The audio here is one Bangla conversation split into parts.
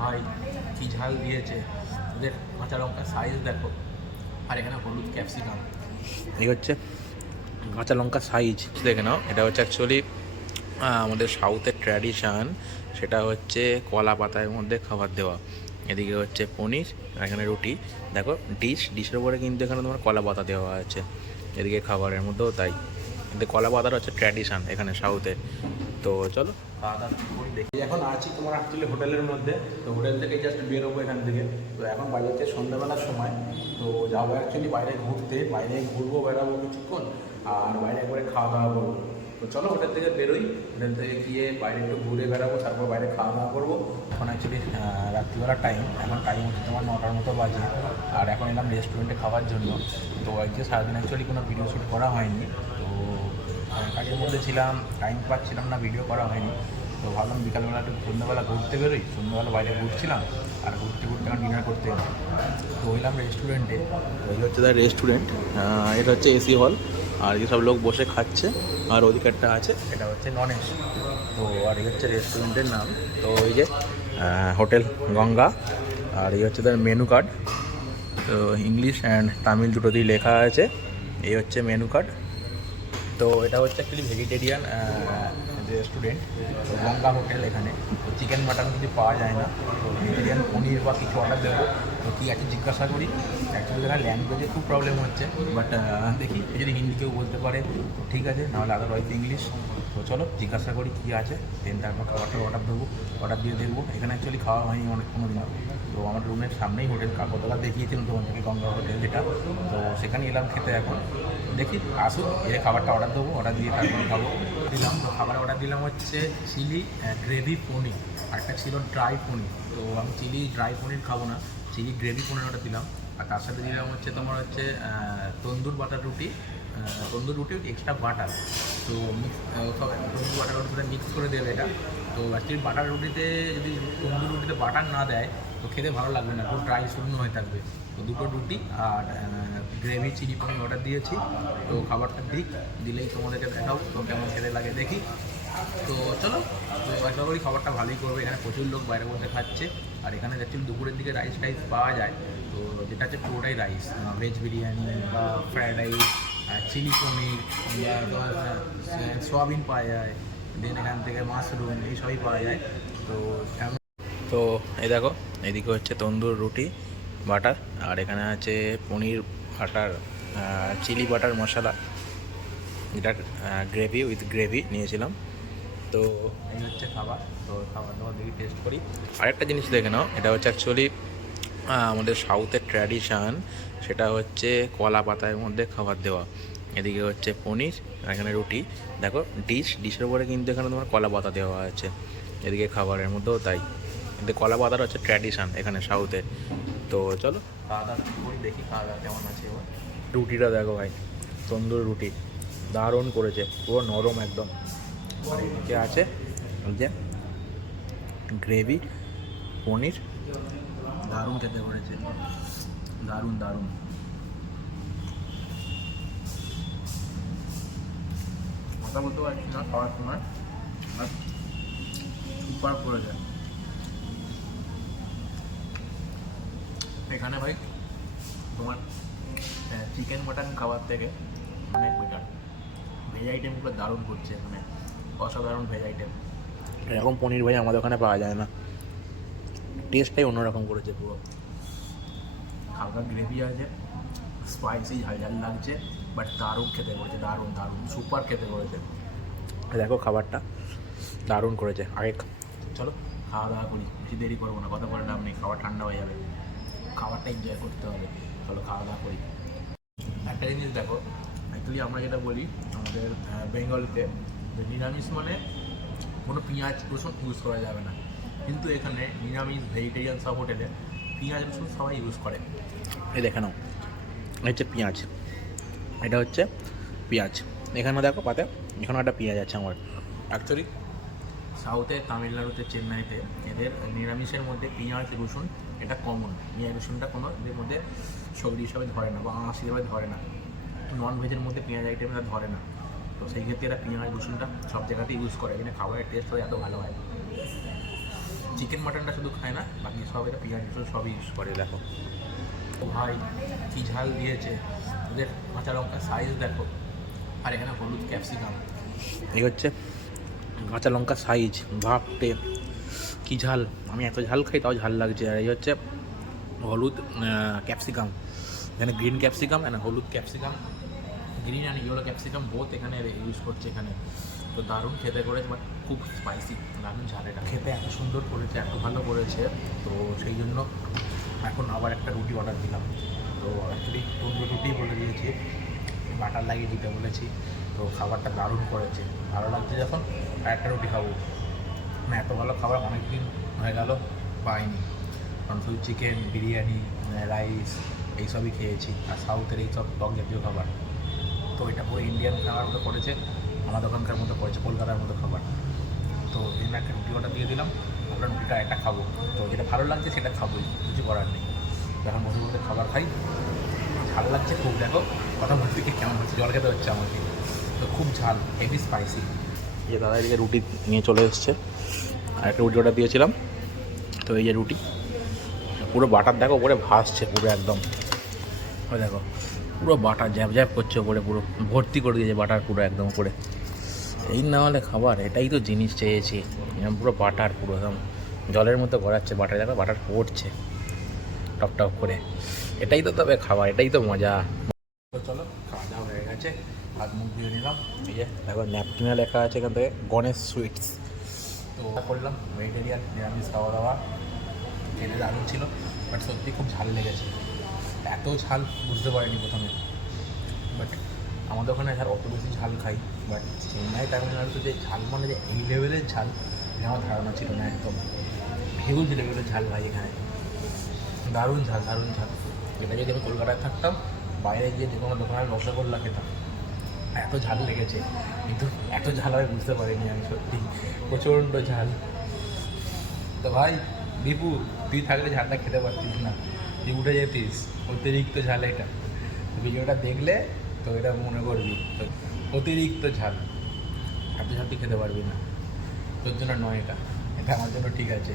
ভাই কী ঝাল দিয়েছে, ওদের কাঁচা লঙ্কার সাইজ দেখো, আর এখানে হলুদ ক্যাপসিকাম, এই হচ্ছে কাঁচা লঙ্কার সাইজ দেখে নাও। এটা হচ্ছে অ্যাকচুয়ালি আমাদের সাউথের ট্র্যাডিশান, সেটা হচ্ছে কলা পাতার মধ্যে খাবার দেওয়া। এদিকে হচ্ছে পনির, এখানে রুটি, দেখো ডিশের উপরে কিন্তু এখানে তোমার কলা পাতা দেওয়া আছে। এদিকে খাবারের মধ্যেও তাই, কিন্তু কলা পাতাটা হচ্ছে ট্র্যাডিশান এখানে সাউথে। তো চলো খাওয়া দাওয়া করি দেখি। এখন আছি তোমার অ্যাকচুয়ালি হোটেলের মধ্যে, তো হোটেল থেকে জাস্ট বেরোবো এখান থেকে। তো এখন বাইরে হচ্ছে সন্ধ্যাবেলার সময়, তো যাবো অ্যাকচুয়ালি বাইরে ঘুরতে, বাইরে ঘুরবো, বেড়াবো কিছুক্ষণ, আর বাইরে একবারে খাওয়া দাওয়া করবো। তো চলো হোটেল থেকে বেরোই, হোটেল থেকে গিয়ে বাইরে একটু ঘুরে বেড়াবো, তারপর বাইরে খাওয়া দাওয়া করবো। এখন অ্যাকচুয়ালি রাত্রিবেলার টাইম, এখন টাইম হচ্ছে তোমার 9টার মতো বাজে, আর এখন এলাম রেস্টুরেন্টে খাওয়ার জন্য। তো আজকে সারাদিন অ্যাকচুয়ালি কোনো ভিডিও শ্যুট করা হয়নি, তো কাজের মধ্যে ছিলাম, টাইম পাচ্ছিলাম না, ভিডিও করা হয়নি। তো ভাবলাম বিকালবেলা একটু সন্ধ্যাবেলা ঘুরতে বেরোই, সন্ধ্যাবেলা বাইরে ঘুরছিলাম, আর ঘুরতে ঘুরতে এখন ডিনার করতে এলাম। তো এলাম রেস্টুরেন্টে, তো এই হচ্ছে তার রেস্টুরেন্ট, এটা হচ্ছে এসি হল, আর এই সব লোক বসে খাচ্ছে, আর ওদিকে একটা আছে, এটা হচ্ছে নন এসি। তো আর এই হচ্ছে রেস্টুরেন্টের নাম, তো এই যে হোটেল গঙ্গা, আর এই হচ্ছে তার মেনু কার্ড, তো ইংলিশ অ্যান্ড তামিল দুটোতেই লেখা আছে। এই হচ্ছে মেনু কার্ড। তো এটা হচ্ছে actually vegetarian restaurant, Ganga hotel. এখানে চিকেন মাটন কিছু পাওয়া যায় না, তো ভেজিটেরিয়ান পনির বা কিছু অর্ডার দেবো। তো কী আছে জিজ্ঞাসা করি, অ্যাকচুয়ালি এখানে ল্যাঙ্গুয়েজে খুব প্রবলেম হচ্ছে, বাট দেখি যদি হিন্দি কেউ বলতে পারে তো ঠিক আছে, নাহলে আদারওয়াইজ ইংলিশ। তো চলো জিজ্ঞাসা করি কী আছে, দেন তারপর খাবারটা অর্ডার দেবো, অর্ডার দিয়ে দেখবো। এখানে অ্যাকচুয়ালি খাওয়া হয়নি অনেক কোনো দিন। তো আমার রুমের সামনেই হোটেল, কাকতলা দেখিয়েছিলাম তোমাদেরকে, গঙ্গা হোটেল যেটা, তো সেখানে এলাম খেতে। এখন দেখি আসুক, এর খাবারটা অর্ডার দেবো, অর্ডার দিয়ে তারপর খাবো। দিলাম তো খাবার অর্ডার দিলাম হচ্ছে চিলি গ্রেভি পনির, আর একটা ছিল ড্রাই পনির। তো আমি চিলি ড্রাই পনির খাবো না, চিলি গ্রেভি পনির অর্ডার দিলাম। আর তার সাথে দিলাম হচ্ছে তোমার হচ্ছে তন্দুর বাটার রুটি, তন্দুর রুটি এক্সট্রা বাটার। তো মিক্স সব তন্দুর বাটার রুটিটা মিক্স করে দেবে এটা। তো অ্যাকচুয়ালি বাটার রুটিতে যদি তন্দুর রুটিতে বাটার না দেয় তো খেতে ভালো লাগবে না, খুব ড্রাই শূন্য হয়ে থাকবে। তো দুটো রুটি আর গ্রেভি চিলি পনির অর্ডার দিয়েছি। তো খাবারটা দিলেই তোমাদেরকে দেখাও তো কেমন খেতে লাগে দেখি। তো চলো, তো আশা করি খাবারটা ভালোই করবে। এখানে প্রচুর লোক বাইরে বসে খাচ্ছে, আর এখানে অ্যাকচুয়ালি দুপুরের দিকে রাইস টাইস পাওয়া যায়। তো যেটা হচ্ছে পুরোটাই রাইস, ভেজ বিরিয়ানি বা ফ্রায়েড রাইস, চিলি পনির, তোমার সোয়াবিন পাওয়া যায়, দেন এখান থেকে মাশরুম, এই সবই পাওয়া যায়। তো তো এই দেখো, এদিকে হচ্ছে তন্দুর রুটি বাটার, আর এখানে আছে পনির বাটার চিলি বাটার মশলা, এটা গ্রেভি উইথ গ্রেভি নিয়েছিলাম। তো এই হচ্ছে খাবার, তো খাবার দাবার দেখি টেস্ট করি। আরেকটা জিনিস দেখে নাও, এটা হচ্ছে অ্যাকচুয়ালি আমাদের সাউথের ট্র্যাডিশান, সেটা হচ্ছে কলা পাতার মধ্যে খাবার দেওয়া। এদিকে হচ্ছে পনির, এখানে রুটি, দেখো ডিশের উপরে কিন্তু এখানে তোমার কলা পাতা দেওয়া আছে। এদিকে খাবারের মধ্যেও তাই, কিন্তু কলা পাতাটা হচ্ছে ট্র্যাডিশান এখানে সাউথে। তো চলো খাওয়া দাওয়া করি দেখি খাওয়া দাওয়া কেমন আছে। এবার রুটিটা দেখো ভাই, তন্দুর রুটি দারুণ করেছে, পুরো নরম একদম। আর এদিকে আছে যে গ্রেভি পনির, দারুণ খেতে করেছে, দারুণ দারুণ। কথা বলতে পারছি না খাওয়ার সময়, আর সুপার করেছে এখানে ভাই। তোমার চিকেন মাটন খাবার থেকে অনেক বেটার, ভেজ আইটেমগুলো দারুণ করছে এখানে, অসাধারণ ভেজ আইটেম। এরকম পনির ভাই আমাদের ওখানে পাওয়া যায় না, টেস্টটাই অন্যরকম করেছে পুরো। হালকা গ্রেভি আছে, স্পাইসি ঝাল ঝাল লাগছে, বাট দারুণ খেতে করেছে, দারুণ দারুণ সুপার খেতে করেছে। দেখো খাবারটা দারুণ করেছে। আগে চলো খাওয়া দাওয়া করি, বেশি দেরি করবো না, কথা বলে লাভ নেই, খাবার ঠান্ডা হয়ে যাবে, খাবারটা এনজয় করতে হবে। চলো খাওয়া দাওয়া করি। একটা জিনিস দেখো, অ্যাকচুয়ালি আমরা যেটা বলি আমাদের বেঙ্গলিতে, যে নিরামিষ মানে কোনো পেঁয়াজ রসুন ইউজ করা যাবে না, কিন্তু এখানে নিরামিষ ভেজিটেরিয়ান সব হোটেলে পেঁয়াজ রসুন সবাই ইউজ করে। এই দেখে নাও, হচ্ছে পেঁয়াজ, এটা হচ্ছে পেঁয়াজ, এখানে দেখো পাতে এখানে একটা পেঁয়াজ আছে আমার। অ্যাকচুয়ালি সাউথে, তামিলনাড়ুতে, চেন্নাইতে এদের নিরামিষের মধ্যে পেঁয়াজ রসুন এটা কমন, পেঁয়াজ রসুনটা কোনো এদের মধ্যে সবজি হিসাবে ধরে না বা আঁশ হিসাবে ধরে না, নন ভেজের মধ্যে পেঁয়াজ আইটেম এরা ধরে না। তো সেই ক্ষেত্রে এরা পেঁয়াজ রসুনটা সব জায়গাতে ইউজ করে, এখানে খাবারের টেস্ট এত ভালো হয়। চিকেন মাটনটা শুধু খায় না, বাকি সব এটা পেঁয়াজ রসুন সবই ইউজ করে। দেখো ভাই কী ঝাল দিয়েছে, ওদের কাঁচা লঙ্কার সাইজ দেখো, আর এখানে হলুদ ক্যাপসিকাম। এই হচ্ছে কাঁচা লঙ্কার সাইজ, ভাবতে কী ঝাল। আমি এত ঝাল খাই তাও ঝাল লাগছে। আর এই হচ্ছে হলুদ ক্যাপসিকাম, এখানে গ্রিন ক্যাপসিকাম অ্যান্ড হলুদ capsicum, green and yellow capsicum both এখানে ইউজ করছে এখানে। তো দারুণ খেতে করেছে, বাট খুব স্পাইসি, দারুণ ঝাল। এটা খেতে এত সুন্দর করেছে, এত ভালো করেছে, তো সেই জন্য এখন আবার একটা রুটি অর্ডার দিলাম। তো অ্যাকচুয়ালি তন্দুর রুটি বলে দিয়েছি, বাটার লাগিয়ে দিতে বলেছি। তো খাবারটা দারুণ করেছে, ভালো লাগছে যখন আর একটা রুটি খাবো। মানে এত ভালো খাবার অনেক দিন হয়ে গেল পাইনি, কারণ শুধু চিকেন, বিরিয়ানি, রাইস এইসবই খেয়েছি, আর সাউথের এইসব টক জাতীয় খাবার। তো এটা পুরো ইন্ডিয়ান খাবার মতো করেছে, আমার দোকানকার মতো করেছে, কলকাতার মতো খাবার। তো এই একটা রুটি অর্ডার দিয়ে দিলাম, আমরা রুটিটা একটা খাবো। তো যেটা ভালো লাগছে সেটা খাবোই, কিছু করার নেই। যখন বসে বসে খাবার খাই, ঝাল লাগছে খুব। দেখো কথা বলতে গিয়ে কেমন হচ্ছে, জল খেতে হচ্ছে আমাকে। তো খুব ঝাল, হেভি স্পাইসি। এই দাদা এদিকে রুটি নিয়ে চলে এসছে, আর একটা রুটি অর্ডার দিয়েছিলাম। তো এই যে রুটি, পুরো বাটার দেখো উপরে ভাসছে পুরো একদম, ওই দেখো পুরো বাটার জ্যাব জ্যাব করছে উপরে, পুরো ভর্তি করে দিয়েছে বাটার পুরো একদম উপরে। এই না হলে খাবার, এটাই তো জিনিস চেয়েছি, এরকম পুরো বাটার পুরো একদম জলের মতো গড়াচ্ছে বাটার, দেখো বাটার পড়ছে টপ টপ করে। এটাই তো তবে খাবার, এটাই তো মজা। তো চলো খাওয়া দাওয়া হয়ে গেছে, হাত মুখ দিয়ে নিলাম। এই যে দেখো ন্যাপকিনে লেখা আছে এখান থেকে গণেশ সুইটস। তো করলাম ভেজিটেরিয়ান নিরামিষ খাওয়া দাওয়া, খেতে দারুণ ছিল, বাট সত্যি খুব ঝাল লেগেছে। এত ঝাল বুঝতে পারিনি প্রথমে, বাট আমাদের ওখানে ঝাল অত বেশি ঝাল খাই, বাট চেন্নাই তামিলনাড়ুতে যে ঝাল মানে যে এই লেভেলের ঝাল, এটা আমার ধারণা ছিল না। একদম হিউজ লেভেলের ঝাল ভাই এখানে, দারুণ ঝাল, দারুণ ঝাল। এটা যদি আমি কলকাতায় থাকতাম, বাইরে গিয়ে যে কোনো দোকানের রসগোল্লা খেতাম, এত ঝাল লেগেছে, কিন্তু এত ঝাল আমি বুঝতে পারিনি আমি, সত্যি প্রচণ্ড ঝাল। তো ভাই দীপু, তুই থাকলে ঝালটা খেতে পারতিস না, তুই উঠে যেতিস, অতিরিক্ত ঝাল এটা। ভিডিওটা দেখলে তো এটা মনে করবি, তো অতিরিক্ত ঝাল, এত ঝাল তুই খেতে পারবি না, তোর জন্য নয় এটা, এটা আমার জন্য ঠিক আছে।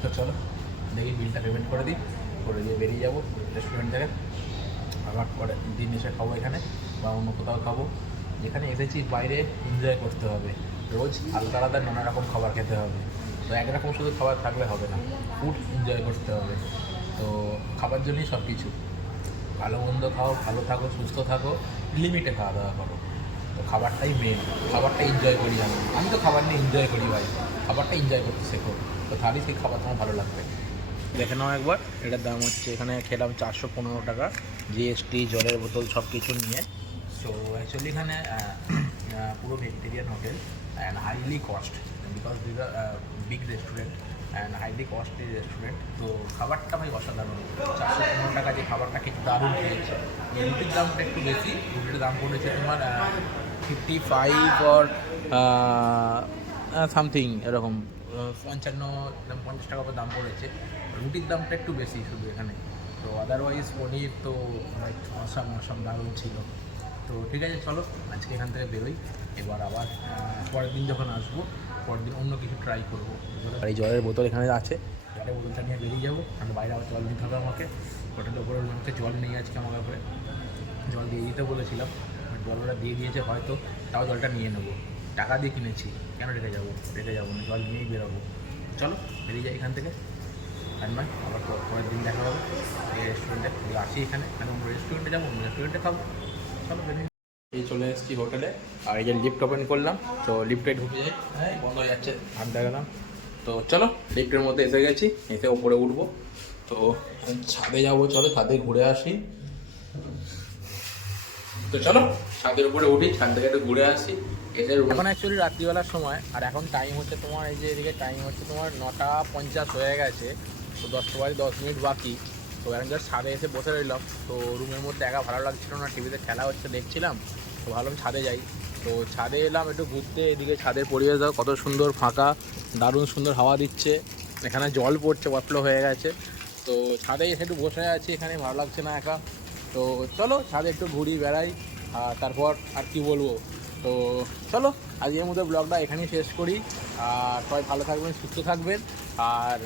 তো চলো দেখি বিলটা পেমেন্ট করে দিই, করে দিয়ে বেরিয়ে যাবো রেস্টুরেন্ট থেকে। আবার পরে দিন এসে খাবো এখানে বা অন্য কোথাও খাবো। যেখানে এসেছি বাইরে এনজয় করতে হবে, রোজ আলাদা আলাদা নানা রকম খাবার খেতে হবে। তো একরকম শুধু খাবার থাকলে হবে না, ফুড এনজয় করতে হবে। তো খাবার জন্যই সব কিছু, ভালো মন্দ খাও, ভালো থাকো, সুস্থ থাকো, লিমিটে খাওয়া দাওয়া করো। তো খাবারটাই মেন, খাবারটা এনজয় করি আমি তো খাবার নিয়ে এনজয় করি ভাই, খাবারটা এনজয় করতে শেখো, তো তাহলেই সেই খাবার তোমার ভালো লাগবে। দেখে নাও একবার, এটার দাম হচ্ছে, এখানে খেলাম 415 টাকা, জিএসটি, জলের বোতল সব কিছু নিয়ে। সো অ্যাকচুয়ালি এখানে পুরো vegetarian hotel and highly cost, because this are big restaurant and highly costly restaurant. তো খাবারটা ভাই অসাধারণ, 415 টাকা যে খাবারটা খেতে দারুণ খেয়েছে। রুটির দামটা একটু বেশি, রুটির দাম পড়েছে তোমার 55 অর সামথিং এরকম, 50 টাকা দাম পড়েছে। রুটির দামটা একটু বেশি শুধু এখানে, তো আদারওয়াইজ পনির তো অসাম দারুণ ছিল। তো ঠিক আছে চলো আজকে এখান থেকে বেরোই, এবার আবার পরের দিন যখন আসবো, পরের দিন অন্য কিছু ট্রাই করবো। আর এই জলের বোতল এখানে আছে, জলের বোতলটা নিয়ে বেরিয়ে যাবো, কারণ বাইরে আবার জল দিতে হবে আমাকে। হোটেলের উপরে আমাকে জল নিয়ে আজকে আমাকে করে জল দিয়ে দিতে বলেছিলাম, জলটা দিয়ে দিয়েছে হয়তো, তাও জলটা নিয়ে নেবো, টাকা দিয়ে কিনেছি, কেন রেখে যাবো না, জল নিয়েই বেরোবো। চলো বেরিয়ে যাই এখান থেকে, আর নয় আবার পরের দিন দেখা হবে এই রেস্টুরেন্টে। আসি এখানে, আমি রেস্টুরেন্টে যাবো, রেস্টুরেন্টে খাবো। চলো বেরিয়ে এই চলে এসেছি হোটেলে, আর এই যে লিফট ওপেন করলাম, তো লিফটে ঢুকে যাই, হ্যাঁ বন্ধ হয়ে যাচ্ছে, ঘন্টা গেলাম। তো চলো লিফটের মধ্যে এসে গেছি, এসে ওপরে উঠবো। তো ছাদে যাবো, চলো ছাদে ঘুরে আসি। তো চলো ছাদের উপরে উঠি, ছাদ থেকে একটু ঘুরে আসি। এসে এখন অ্যাকচুয়ালি রাত্রিবেলার সময়, আর এখন টাইম হচ্ছে তোমার, এই যে এদিকে টাইম হচ্ছে তোমার 9:50 হয়ে গেছে। তো 10টা বাজে 10 মিনিট বাকি। তো এখন জাস্ট ছাদে এসে বসে রইলাম, তো রুমের মধ্যে একা ভালো লাগছিল না, টিভিতে খেলা হচ্ছে দেখছিলাম, তো ভাবলাম ছাদে যাই। তো ছাদে এলাম একটু ঘুরতে, এদিকে ছাদের পরিবেশ দাও কত সুন্দর, ফাঁকা, দারুণ সুন্দর হাওয়া দিচ্ছে, এখানে জল পড়ছে, ওয়াফলো হয়ে গেছে। তো ছাদে এসে একটু বসে আছি, এখানে ভালো লাগছে না একা। তো চলো ছাদে একটু ঘুরি বেড়াই, আর তারপর আর কি বলবো, তো চলো আজকের মধ্যে ব্লগটা এখানেই শেষ করি। আর সবাই ভালো থাকবেন, সুস্থ থাকবেন। আর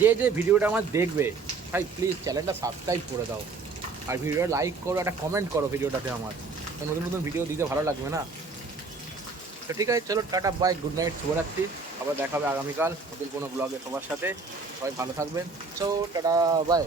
যে যে ভিডিওটা আমার দেখবে ভাই প্লিজ চ্যানেলটা সাবস্ক্রাইব করে দাও, আর ভিডিওটা লাইক করো, একটা কমেন্ট করো ভিডিওটাতে। আমার তো নতুন নতুন ভিডিও দিতে ভালো লাগবে না? তো ঠিক আছে, চলো টাটা বাই, গুড নাইট, শুভরাত্রি। আবার দেখা হবে আগামীকাল নতুন কোনো ব্লগে সবার সাথে। সবাই ভালো থাকবেন। So tata bye.